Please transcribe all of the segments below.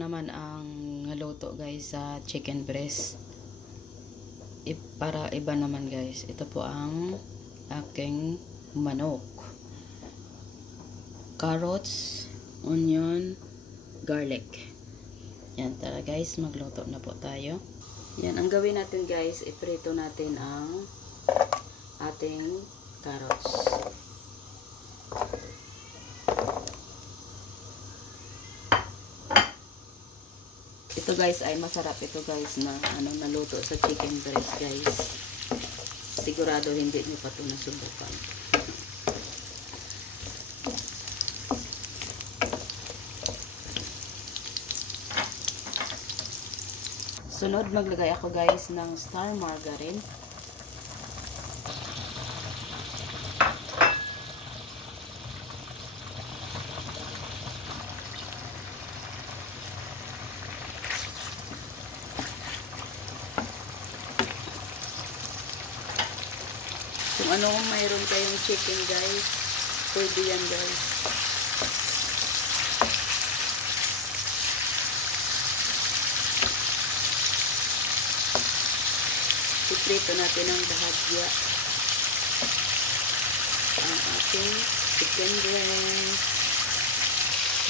Naman ang luto guys sa chicken breast. Para iba naman guys. Ito po ang aking manok. Carrots, onion, garlic. Yan, tara guys, magluto na po tayo. Yan, ang gawin natin guys, iprito natin ang ating carrots. Ito guys ay masarap ito guys na naluto sa chicken breast guys. Sigurado hindi niyo pa ito nasubukan. Sunod maglagay ako guys ng star margarine. Kung ano kung mayroon kayong chicken guys, pwede yan guys. Iprito natin ang bahagya ang ating chicken breast.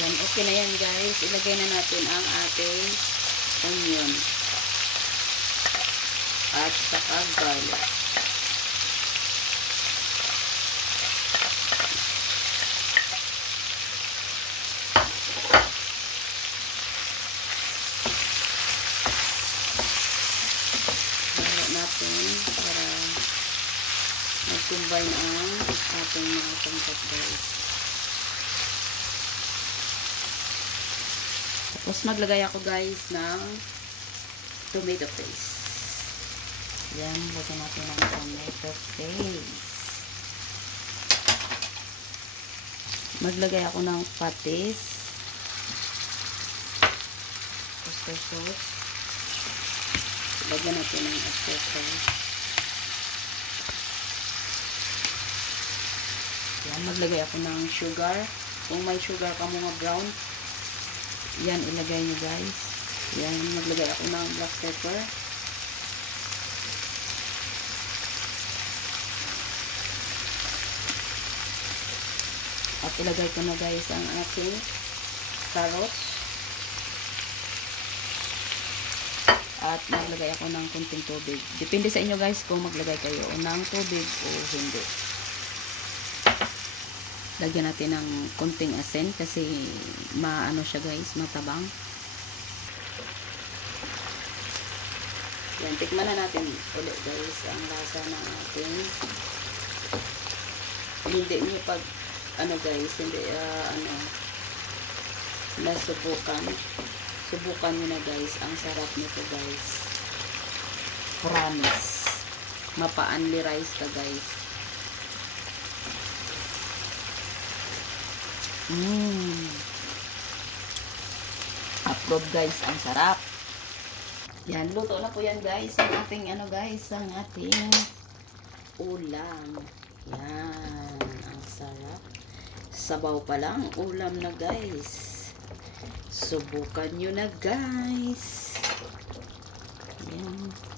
Yan, okay na yan guys. Ilagay na natin ang ating onion at saka garlic. Natin para mag-combine ang ating mga sangkap guys. Tapos maglagay ako guys ng tomato paste. Yan, lagyan natin ng tomato paste. Maglagay ako ng patis, oyster sauce. Lagyan natin ng oyster sauce. Yan, maglagay ako ng sugar. Kung may sugar ka mga brown, yan, ilagay nyo guys. Yan, maglagay ako ng black pepper. At ilagay ko na guys ang ating carrots. At maglagay ako ng kunting tubig. Depende sa inyo guys kung maglagay kayo ng tubig o hindi. Lagyan natin ng kunting asin kasi maano siya guys, matabang. Yan, tikman na natin ulit guys ang lasa ng ating. Hindi niyo pag guys, hindi nasubukan. Subukan nyo na guys. Ang sarap nito guys. Promise. Mapa-only rice ka guys. Approve guys. Ang sarap. Yan. Luto na po yan guys. Ang ating guys. Ang ating ulam. Yan. Ang sarap. Sabaw pa lang. Ulam na guys. Subukan nyo na guys. Ayan.